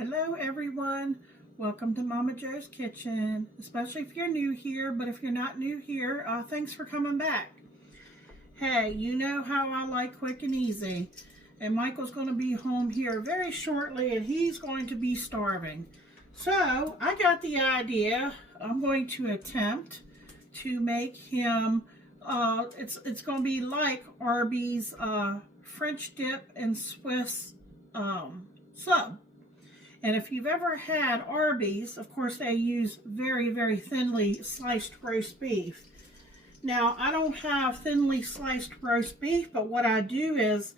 Hello everyone, welcome to Momma Jo's Kitchen, especially if you're new here, but if you're not new here, thanks for coming back. Hey, you know how I like quick and easy, and Michael's going to be home here very shortly and he's going to be starving. So I got the idea, I'm going to attempt to make him, it's going to be like Arby's French dip and Swiss sub. And if you've ever had Arby's, of course they use very, very thinly sliced roast beef. Now, I don't have thinly sliced roast beef, but what I do have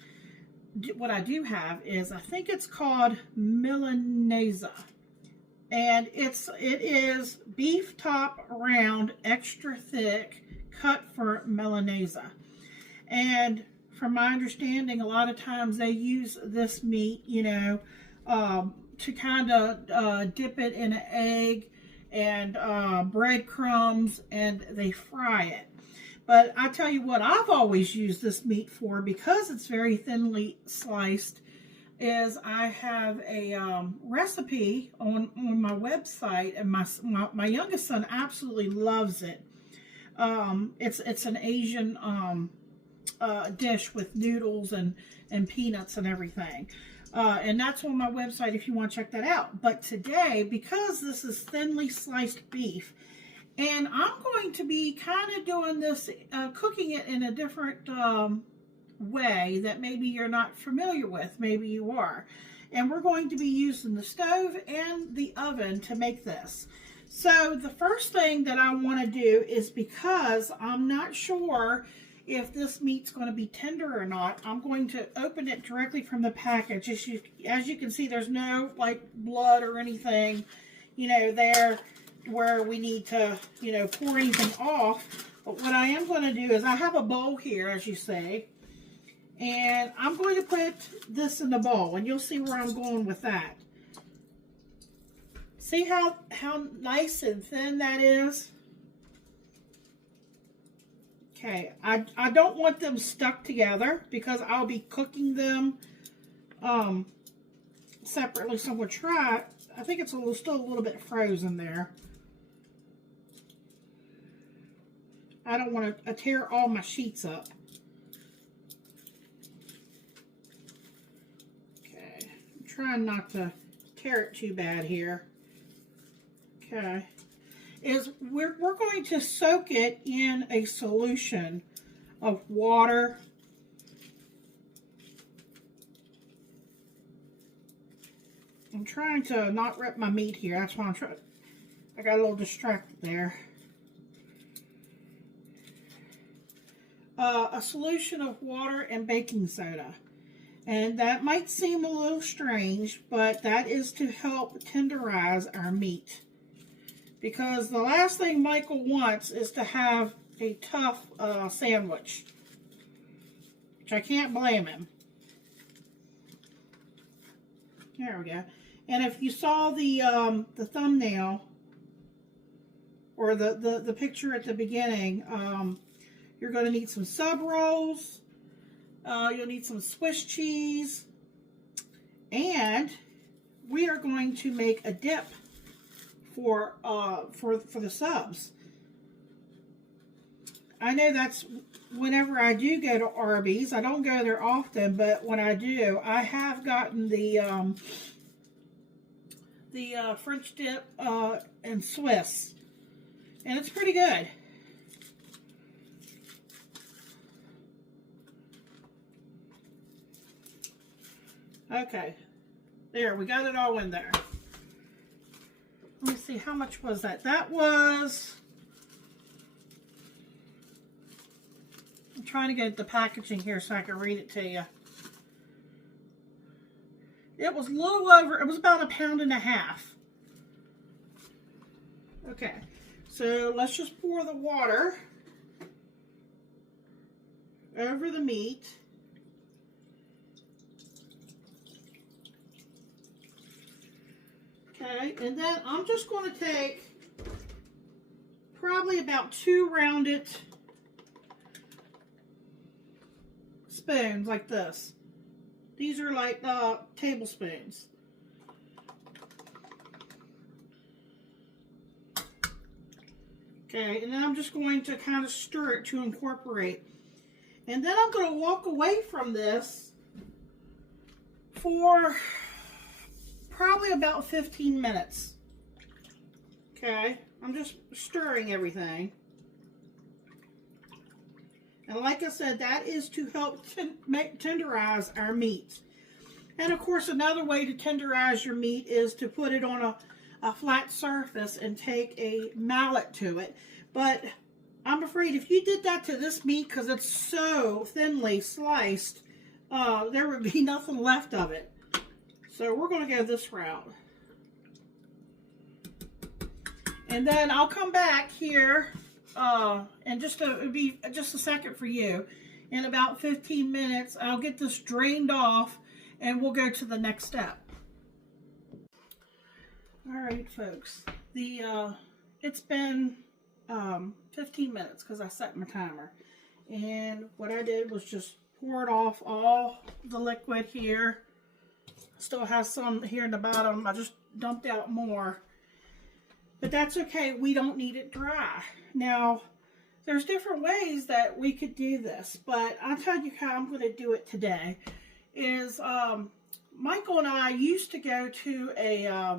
is, I think it's called Milanese. And it is beef top round, extra thick, cut for Milanese. And from my understanding, a lot of times they use this meat, to kind of dip it in an egg and breadcrumbs, and they fry it. But I tell you what, I've always used this meat for, because it's very thinly sliced, is I have a recipe on my website, and my youngest son absolutely loves it. It's an Asian dish with noodles and peanuts and everything. And that's on my website if you want to check that out. But today, because this is thinly sliced beef, and I'm going to be kind of doing this, cooking it in a different way that maybe you're not familiar with, maybe you are. And we're going to be using the stove and the oven to make this. So the first thing that I want to do is, because I'm not sure if this meat's going to be tender or not, I'm going to open it directly from the package. As you can see, there's no like blood or anything, there where we need to, pour anything off. But what I am going to do is, I have a bowl here, as you see, and I'm going to put this in the bowl, and you'll see where I'm going with that. See how nice and thin that is? Okay, I don't want them stuck together, because I'll be cooking them separately. So we'll try it. I think it's still a little bit frozen there. I don't want to tear all my sheets up. Okay, I'm trying not to tear it too bad here. Okay. We're going to soak it in a solution of water. I'm trying to not rip my meat here. That's why I got a little distracted there. A solution of water and baking soda. And that might seem a little strange, but that is to help tenderize our meat. Because the last thing Michael wants is to have a tough sandwich. Which I can't blame him. There we go. And if you saw the thumbnail, or the picture at the beginning, you're going to need some sub rolls. You'll need some Swiss cheese. And we are going to make a dip for the subs. I know that's whenever I do go to Arby's. I don't go there often, but when I do, I have gotten the French dip and Swiss, and it's pretty good. Okay, there, we got it all in there. Let me see, how much was that? That was, I'm trying to get the packaging here so I can read it to you. It was a little over, it was about 1.5 pounds. Okay, so let's just pour the water over the meat. Okay, and then I'm just going to take probably about 2 rounded spoons like this. These are like tablespoons. Okay, and then I'm just going to kind of stir it to incorporate. And then I'm going to walk away from this for probably about 15 minutes. Okay, I'm just stirring everything. And like I said, that is to help tenderize our meat. And of course, another way to tenderize your meat is to put it on a flat surface and take a mallet to it. But I'm afraid if you did that to this meat, because it's so thinly sliced, there would be nothing left of it. So we're going to go this route. And then I'll come back here and it'll be just a second for you. In about 15 minutes, I'll get this drained off and we'll go to the next step. All right, folks. It's been 15 minutes because I set my timer. And what I did was just pour it off all the liquid here. Still has some here in the bottom. I just dumped out more. But that's okay. We don't need it dry. Now, there's different ways that we could do this, but I'll tell you how I'm going to do it today. Michael and I used to go to a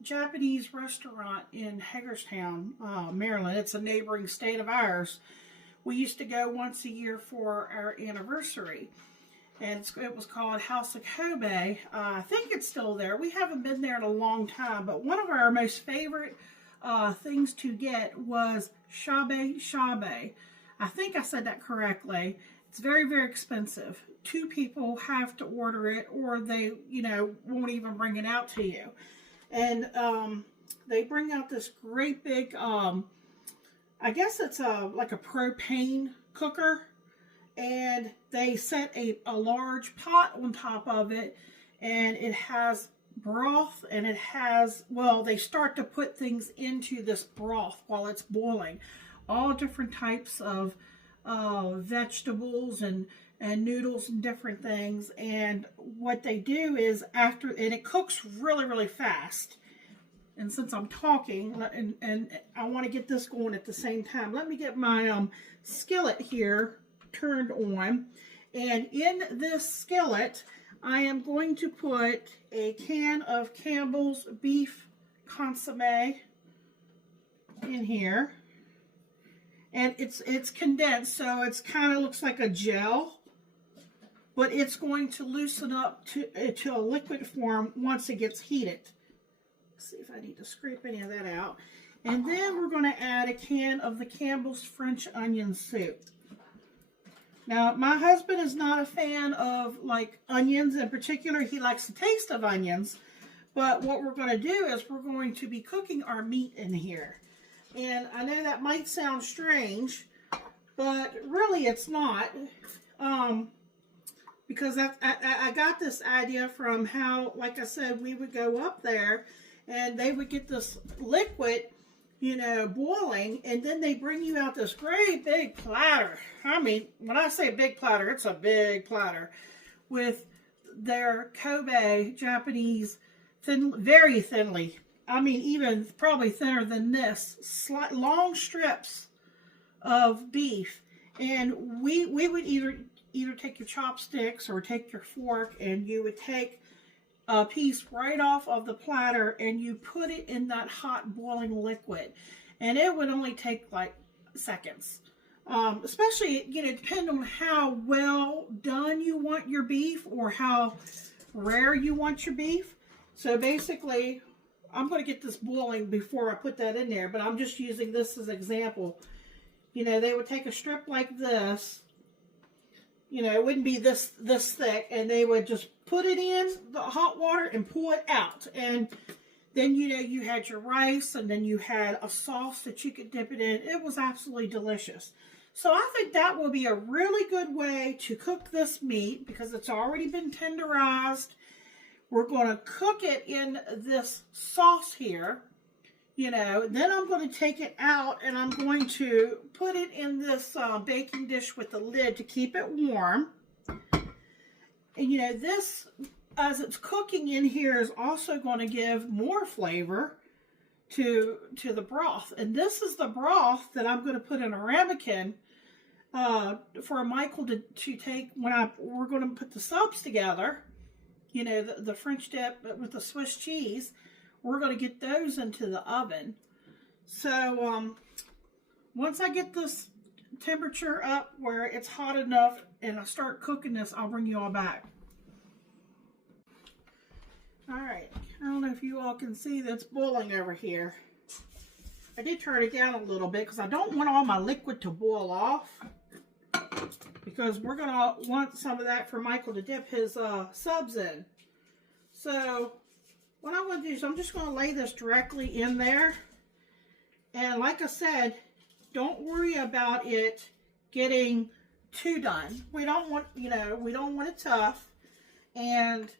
Japanese restaurant in Hagerstown, Maryland. It's a neighboring state of ours. We used to go once a year for our anniversary. And it was called House of Kobe. I think it's still there. We haven't been there in a long time, but one of our most favorite things to get was shabe shabe. I think I said that correctly. It's very, very expensive. 2 people have to order it or they, won't even bring it out to you. And they bring out this great big, I guess it's like a propane cooker. And they set a large pot on top of it, and it has broth, and it has, well, they start to put things into this broth while it's boiling. All different types of vegetables and noodles and different things. And what they do is and it cooks really, really fast. And since I'm talking, and I want to get this going at the same time, let me get my skillet here turned on, and in this skillet I am going to put a can of Campbell's beef consomme in here, and it's condensed, so it's kind of looks like a gel, but it's going to loosen up to a liquid form once it gets heated. Let's see if I need to scrape any of that out. And then we're going to add a can of the Campbell's French onion soup. Now, my husband is not a fan of, like, onions in particular. He likes the taste of onions. But what we're going to do is we're going to be cooking our meat in here. And I know that might sound strange, but really it's not. Because I got this idea from how, like I said, we would go up there and they would get this liquid, boiling, and then they bring you out this great big platter. I mean, when I say big platter, it's a big platter with their Kobe Japanese, very thinly, I mean, even probably thinner than this, long strips of beef. And we would either take your chopsticks or take your fork, and you would take a piece right off of the platter and you put it in that hot boiling liquid, and it would only take like seconds. Especially, depending on how well done you want your beef or how rare you want your beef. So basically, I'm going to get this boiling before I put that in there, but I'm just using this as an example. They would take a strip like this. It wouldn't be this thick, and they would just put it in the hot water and pull it out. And then, you had your rice, and then you had a sauce that you could dip it in. It was absolutely delicious. So I think that will be a really good way to cook this meat because it's already been tenderized. We're going to cook it in this sauce here. Then I'm going to take it out and I'm going to put it in this baking dish with the lid to keep it warm. And this, as it's cooking in here, is also going to give more flavor to the broth. And this is the broth that I'm going to put in a ramekin for Michael to take when we're going to put the subs together. You know, the French dip with the Swiss cheese. We're going to get those into the oven. So once I get this temperature up where it's hot enough and I start cooking this, I'll bring you all back. All right, I don't know if you all can see that's boiling over here. I did turn it down a little bit because I don't want all my liquid to boil off, because we're gonna want some of that for Michael to dip his subs in. So what I'm gonna do is I'm just gonna lay this directly in there. And like I said, don't worry about it getting too done. We don't want, you know, we don't want it tough. And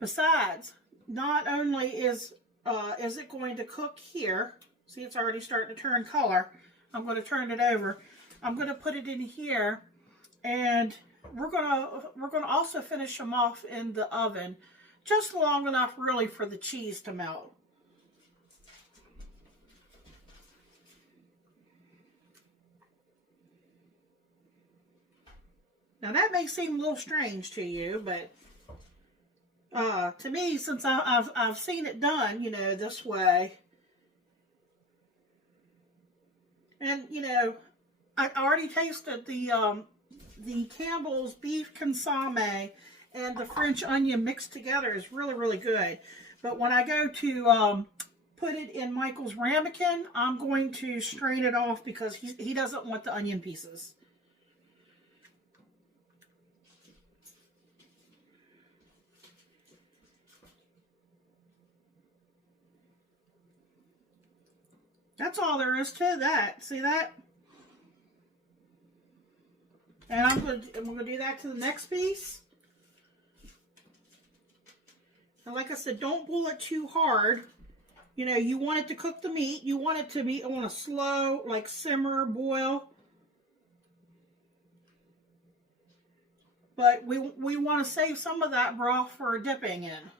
besides, not only is it going to cook here, see it's already starting to turn color. I'm going to turn it over. I'm going to put it in here, and we're going to also finish them off in the oven, just long enough really for the cheese to melt. Now that may seem a little strange to you, but to me, since I've seen it done, you know, this way, and you know, I already tasted the Campbell's beef consomme and the French onion mixed together is really, really good. But when I go to put it in Michael's ramekin, I'm going to strain it off because he doesn't want the onion pieces. That's all there is to that. See that? And I'm going to do that to the next piece. And like I said, don't boil it too hard. You know, you want it to cook the meat. You want it to be on a slow, like simmer, boil. But we want to save some of that broth for dipping in.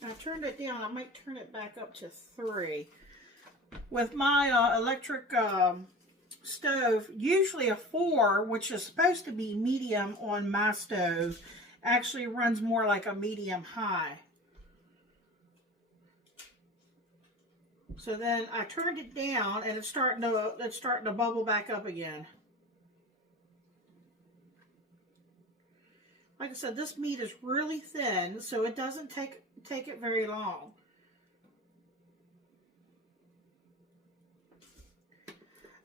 I turned it down. I might turn it back up to 3. With my electric stove, usually a 4, which is supposed to be medium on my stove, actually runs more like a medium high. So then I turned it down, and it's starting to bubble back up again. Like I said, this meat is really thin, so it doesn't take it very long.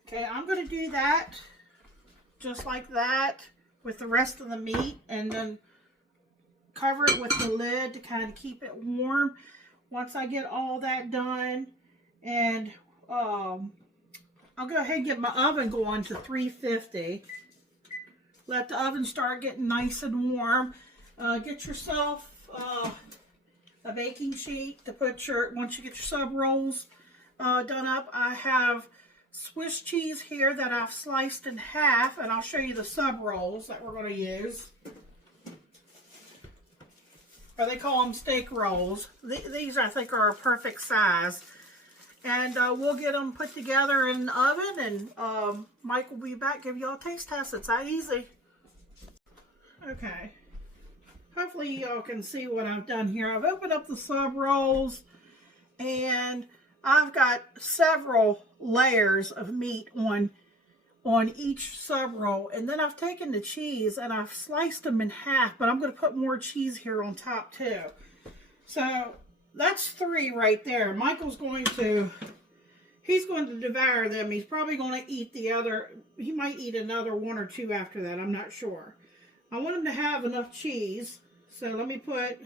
Okay, I'm going to do that just like that with the rest of the meat, and then cover it with the lid to kind of keep it warm. Once I get all that done, and I'll go ahead and get my oven going to 350. Let the oven start getting nice and warm. Get yourself a baking sheet to put once you get your sub rolls done up. I have Swiss cheese here that I've sliced in half, and I'll show you the sub rolls that we're going to use. Or they call them steak rolls. These I think are a perfect size. And we'll get them put together in the oven, and Mike will be back, give you all a taste test. It's that easy. Okay. Hopefully y'all can see what I've done here. I've opened up the sub rolls, and I've got several layers of meat on each sub roll. And then I've taken the cheese and I've sliced them in half, but I'm going to put more cheese here on top too. So that's 3 right there. Michael's he's going to devour them. He's probably going to eat the other. He might eat another 1 or 2 after that. I'm not sure. I want him to have enough cheese. So let me put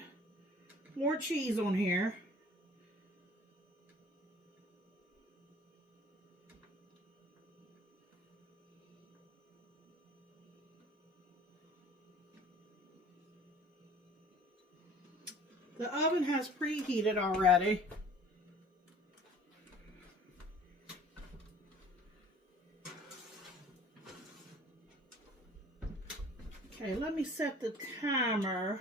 more cheese on here. The oven has preheated already. Okay, let me set the timer.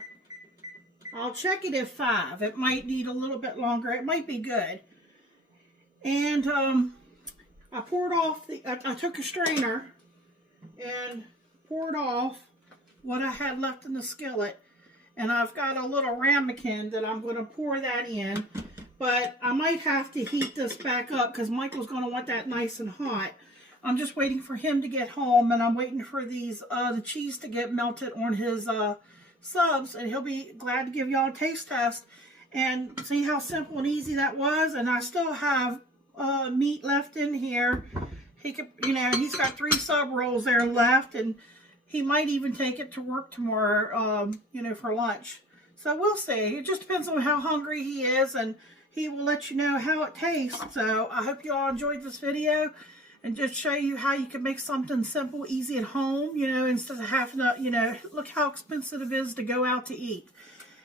I'll check it at 5. It might need a little bit longer. It might be good. And I poured off I took a strainer and poured off what I had left in the skillet. And I've got a little ramekin that I'm going to pour that in. But I might have to heat this back up because Michael's going to want that nice and hot. I'm just waiting for him to get home, and I'm waiting for these the cheese to get melted on his subs, and he'll be glad to give y'all a taste test and see how simple and easy that was. And I still have meat left in here. He could, you know, he's got 3 sub rolls there left, and he might even take it to work tomorrow, you know, for lunch. So we'll see. It just depends on how hungry he is, and he will let you know how it tastes. So I hope you all enjoyed this video and just show you how you can make something simple, easy at home, you know, instead of having to, you know, look how expensive it is to go out to eat.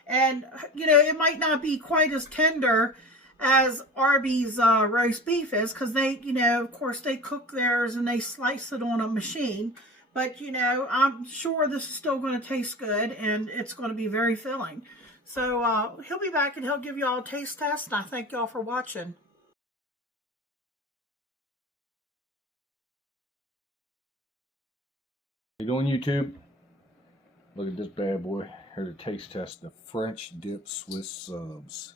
And, you know, it might not be quite as tender as Arby's roast beef is, because they, you know, of course they cook theirs and they slice it on a machine. But, you know, I'm sure this is still going to taste good, and it's going to be very filling. So he'll be back and he'll give you all a taste test, and I thank y'all for watching. How you doing, YouTube? Look at this bad boy. Here to taste test the French dip Swiss subs.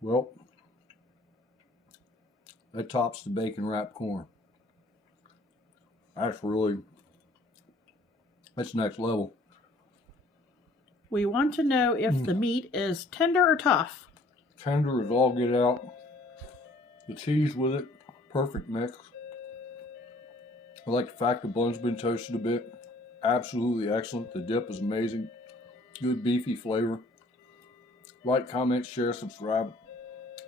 Well, that tops the bacon wrapped corn. That's next level. We want to know if the meat is tender or tough. Tender as all get out. The cheese with it, perfect mix. I like the fact the bun's been toasted a bit. Absolutely excellent. The dip is amazing. Good beefy flavor. Like, comment, share, subscribe.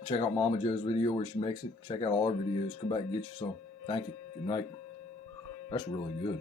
Check out Momma Jo's video where she makes it. Check out all her videos. Come back and get you some. Thank you. Good night. That's really good.